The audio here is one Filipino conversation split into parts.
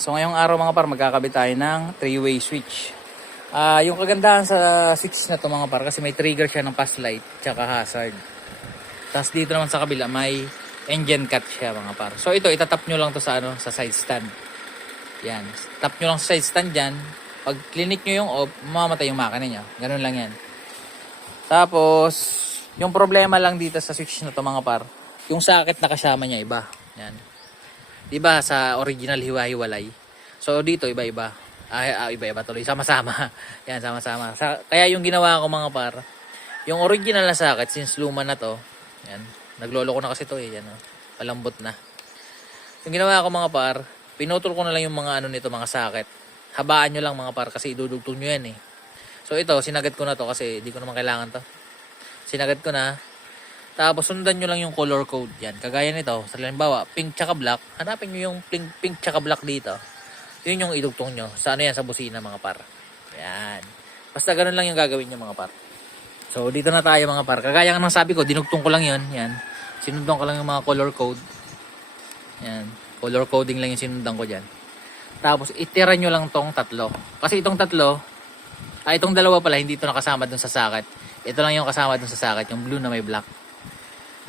So ngayong araw mga par, magkakabit tayo ng 3-way switch. Ah, yung kagandahan sa switch na to mga par, kasi may trigger siya ng pass light, tsaka hazard. Tapos dito naman sa kabila, may engine cut siya mga par. So ito, itatap nyo lang to sa, ano, sa side stand. Yan. Tap nyo lang sa side stand dyan. Pag clinic nyo yung off, mamamatay yung makina nyo. Ganun lang yan. Tapos, yung problema lang dito sa switch na to mga par, yung socket na kasama niya iba. Yan. Diba sa original hiwa-hiwalay? So dito iba-iba. Ay, ah, iba-iba tuloy. Sama-sama. Yan, sama-sama. Sa, kaya yung ginawa ko mga par, yung original na socket, since luma na to, yan, naglolo ko na kasi to eh, yan, oh, palambot na. Yung ginawa ko mga par, pinutol ko na lang yung mga ano nito, mga socket. Habaan nyo lang mga par kasi idudugtong nyo yan eh. So ito, sinagad ko na to kasi di ko naman kailangan to. Sinagad ko na. Tapos sundan nyo lang yung color code yan. Kagaya nito, sa halimbawa, pink tsaka black. Hanapin nyo yung pink, pink tsaka black dito. Yun yung idugtong nyo. Sa ano yan, sa busina mga par. Yan. Basta ganun lang yung gagawin nyo mga par. So dito na tayo mga par. Kagaya ng sabi ko, dinugtong ko lang yun. Yan. Sinundan ko lang yung mga color code. Yan. Color coding lang yung sinundan ko dyan. Tapos itira nyo lang tong tatlo. Kasi itong tatlo, ah, itong dalawa pala hindi ito nakasama dun sa socket. Ito lang yung kasama dun sa socket, yung blue na may black.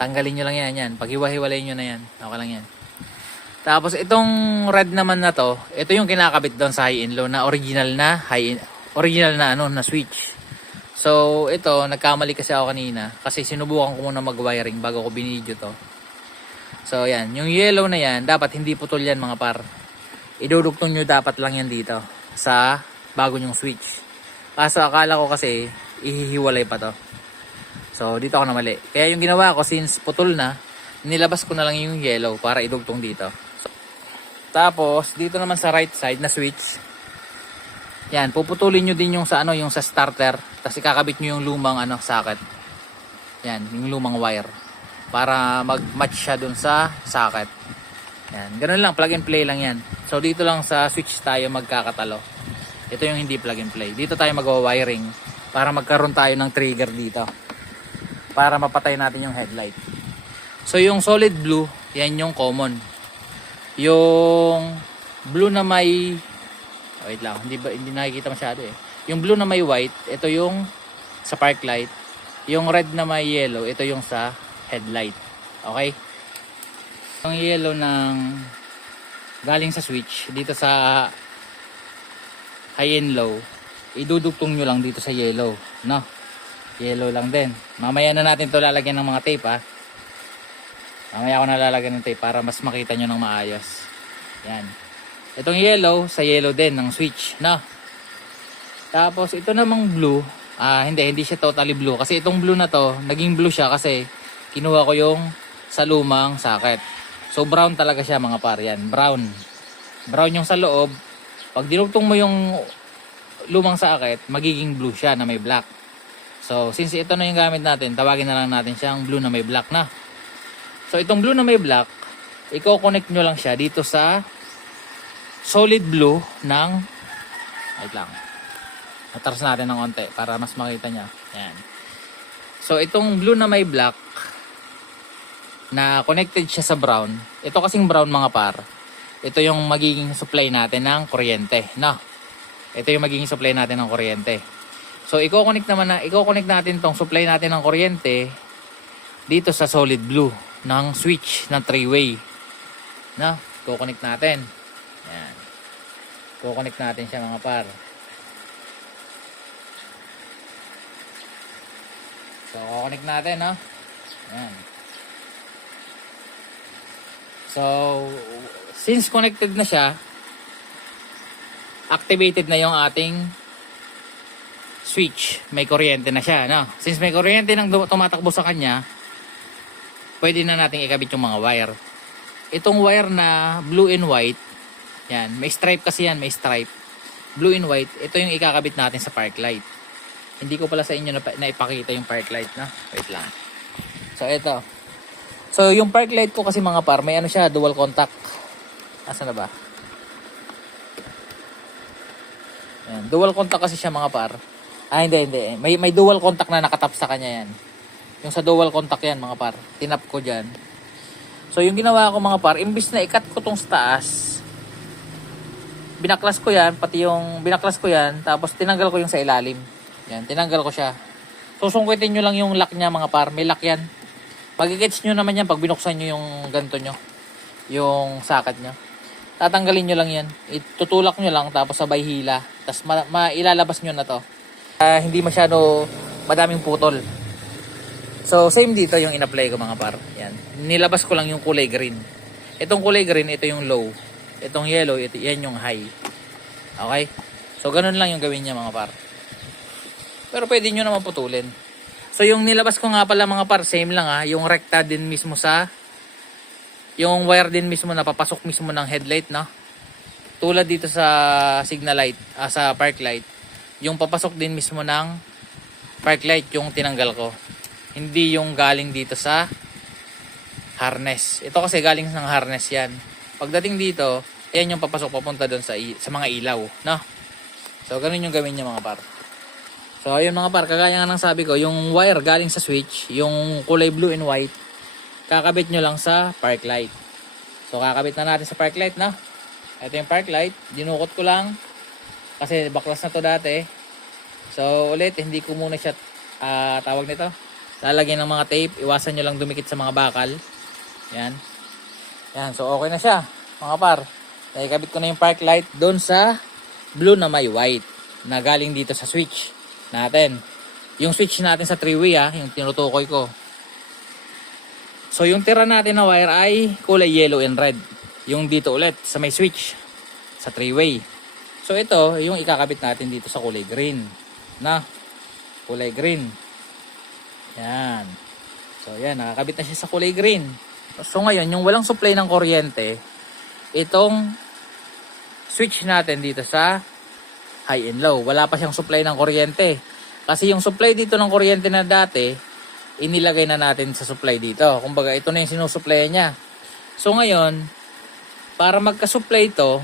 Tanggalin nyo lang yan, yan. Pag hiwa-hiwalay nyo na yan, okay lang yan. Tapos itong red naman na to, ito yung kinakabit doon sa high and low na original na high original na ano na switch. So ito, nagkamali kasi ako kanina kasi sinubukan ko muna mag-wiring bago ko binidyo to. So yan, yung yellow na yan, dapat hindi putol yan mga par. Idudugtong nyo dapat lang yan dito sa bago nyong switch. Kaso akala ko kasi ihihiwalay pa to. So dito ako na mali. Kaya yung ginawa ko since putol na, nilabas ko na lang yung yellow para idugtong dito. So, tapos dito naman sa right side na switch, yan, puputulin nyo din yung sa ano, yung sa starter. Tapos ikakabit nyo yung lumang ano, socket. Yan, yung lumang wire. Para mag-match siya dun sa socket. Yan, ganun lang, plug and play lang yan. So dito lang sa switch tayo magkakatalo. Ito yung hindi plug and play. Dito tayo magwa-wiring para magkaroon tayo ng trigger dito. Para mapatay natin yung headlight. So yung solid blue, yan yung common. Yung blue na may wait lang, hindi ba hindi nakikita masyado eh. Yung blue na may white, ito yung sa park light. Yung red na may yellow, ito yung sa headlight. Okay? Yung yellow ng galing sa switch dito sa high and low, idudugtong nyo lang dito sa yellow, no? Yellow lang din. Mamaya na natin to lalagyan ng mga tape, ha? Mamaya ako nalalagyan ng tape para mas makita nyo ng maayos. Yan. Itong yellow, sa yellow din ng switch, no? Tapos ito namang blue, ah hindi, hindi siya totally blue. Kasi itong blue na to, naging blue siya kasi kinuha ko yung sa lumang socket. So brown talaga siya mga par, yan. Brown. Brown yung sa loob. Pag dinugtong mo yung lumang socket, magiging blue siya na may black. So since ito na yung gamit natin, tawagin na lang natin siyang blue na may black na. So itong blue na may black, i-connect nyo lang siya dito sa solid blue ng wait lang. Atras natin ng konti para mas makita niya. Yan. So itong blue na may black na connected siya sa brown. Ito kasing brown mga par. Ito yung magiging supply natin ng kuryente, no? Ito yung magiging supply natin ng kuryente. So i-connect naman na i-connect natin tong supply natin ng kuryente dito sa solid blue ng switch ng three-way. No? Ko-connect natin. Yan. Ko-connect natin siya mga par. So, ko-connect natin, no? Yan. So, since connected na siya, activated na yung ating switch. May kuryente na siya, no? Since may kuryente nang tumatakbo sa kanya, pwede na nating ikabit yung mga wire. Itong wire na blue and white, yan, may stripe kasi yan, may stripe. Blue and white, ito yung ikakabit natin sa park light. Hindi ko pala sa inyo na, naipakita yung park light, no? Wait lang. So, ito. So, yung park light ko kasi mga par, may ano siya, dual contact. Asa na ba? Yan, dual contact kasi siya mga par. Ah, hindi, hindi. May, may dual contact na nakatap sa kanya yan. Yung sa dual contact yan mga par. Tinap ko dyan. So yung ginawa ko mga par, imbis na ikat ko tong taas, binaklas ko yan, pati yung binaklas ko yan, tapos tinanggal ko yung sa ilalim. Yan, tinanggal ko siya. Susungkitin nyo lang yung lock niya mga par. May lock yan. Magigets nyo naman yan pag binuksan nyo yung ganito nyo. Yung sakat nyo. Tatanggalin nyo lang yan. Itutulak nyo lang tapos sabay hila. Tapos ma- mailalabas nyo na to. Ah, hindi masyado madaming putol. So, same dito yung in-apply ko mga par. Yan. Nilabas ko lang yung kulay green. Itong kulay green, ito yung low. Itong yellow, ito, yan yung high. Okay? So, ganun lang yung gawin niya mga par. Pero pwede nyo naman putulin. So, yung nilabas ko nga pala mga par, same lang ha. Yung rekta din mismo sa, yung wire din mismo na papasok mismo ng headlight, no? Tulad dito sa signal light, ah, sa park light. Yung papasok din mismo ng park light, yung tinanggal ko. Hindi yung galing dito sa harness. Ito kasi galing ng harness yan. Pagdating dito, yan yung papasok papunta doon sa, sa mga ilaw, no? So, ganun yung gawin niya mga par. So, ayun mga par, kagaya nga ng sabi ko, yung wire galing sa switch, yung kulay blue and white, kakabit nyo lang sa park light. So, kakabit na natin sa park light, no? Ito yung park light, dinukot ko lang, kasi baklas na to dati. So, ulit, hindi ko muna siya, ah, tawag nito, lalagyan ng mga tape, iwasan nyo lang dumikit sa mga bakal. Yan. Yan, so okay na siya, mga par. Nakikabit ko na yung park light doon sa blue na may white na galing dito sa switch natin. Yung switch natin sa three-way ah, yung tinutukoy ko. So yung tira natin na wire ay kulay yellow and red. Yung dito ulit sa may switch sa three-way. So ito yung ikakabit natin dito sa kulay green. Na kulay green. Yan. So yan, nakakabit na siya sa kulay green. So ngayon, yung walang supply ng kuryente, itong switch natin dito sa high and low. Wala pa siyang supply ng kuryente. Kasi yung supply dito ng kuryente na dati, inilagay na natin sa supply dito. Kumbaga, ito na yung sinusupply niya. So ngayon, para magka-supply ito,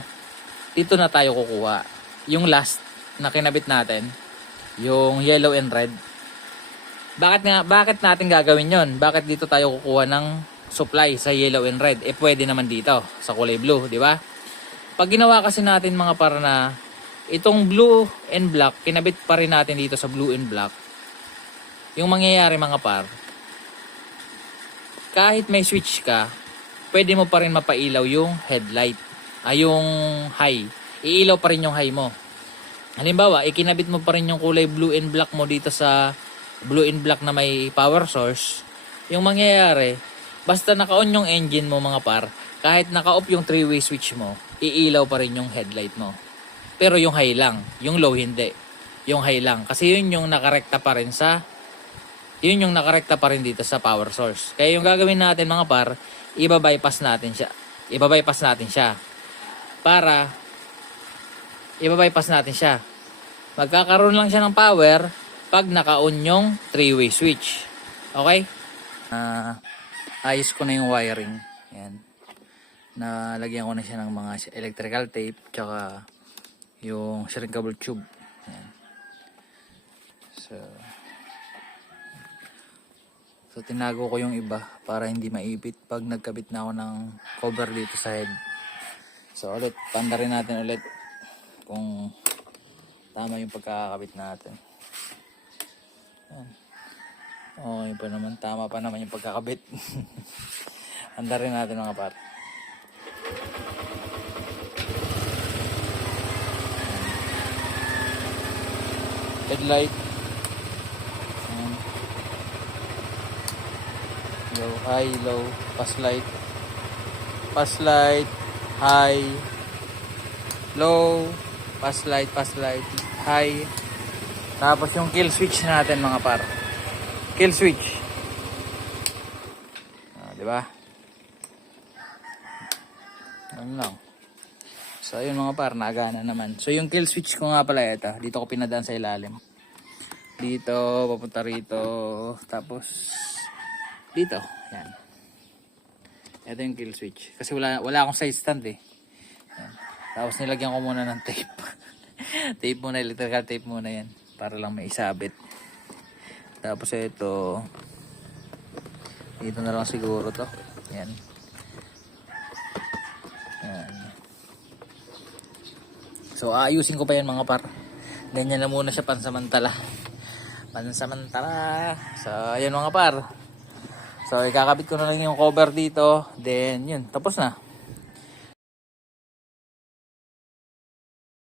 dito na tayo kukuha. Yung last na kinabit natin, yung yellow and red. Bakit nga bakit natin gagawin 'yon? Bakit dito tayo kukuha ng supply sa yellow and red? Eh pwede naman dito sa kulay blue, di ba? Pag ginawa kasi natin mga para na itong blue and black, kinabit pa rin natin dito sa blue and black. Yung mangyayari mga par, kahit may switch ka, pwede mo pa rin mapailaw yung headlight, ay yung high. Iilaw pa rin yung high mo. Halimbawa, ikinabit mo pa rin yung kulay blue and black mo dito sa blue and black na may power source. Yung mangyayari, basta naka-on yung engine mo mga par, kahit naka-off yung three-way switch mo, iilaw pa rin yung headlight mo. Pero yung high lang, yung low hindi. Yung high lang. Kasi yun yung nakarekta pa rin sa yun yung nakarekta pa rin dito sa power source. Kaya yung gagawin natin mga par, iba-bypass natin siya. Iba-bypass natin siya. Para iba-bypass natin siya. Magkakaroon lang siya ng power pag naka-on yung three-way switch. Okay? Ah, ayos ko na yung wiring. Yan. Nalagyan ko na siya ng mga electrical tape tsaka yung shrinkable tube. Yan. So, So tinago ko yung iba para hindi maipit pag nagkabit na ako ng cover dito sa head. So ulit, panda rin natin ulit kung tama yung pagkakabit natin. Yan. Okay pa naman, tama pa naman yung pagkakabit. Handa rin natin mga par. Headlight. Low, high, low, pass light. Pass light, high, low, pass light, pass light, high. Tapos yung kill switch natin mga par. Kill switch. Ah, di ba? Ano lang. So, yun mga par, nagana naman. So, yung kill switch ko nga pala ito. Dito ko pinadaan sa ilalim. Dito, papunta rito. Tapos, dito. Yan. Ito yung kill switch. Kasi wala, wala akong side stand eh. Tapos nilagyan ko muna ng tape. tape muna, electrical tape muna yan. Para lang may isabit. Tapos ito. Dito na lang siguro to. Yan. So aayusin ko pa yan mga par. Ganyan na muna siya pansamantala. Pansamantala. So ayun mga par. So ikakabit ko na lang yung cover dito. Then yun, tapos na.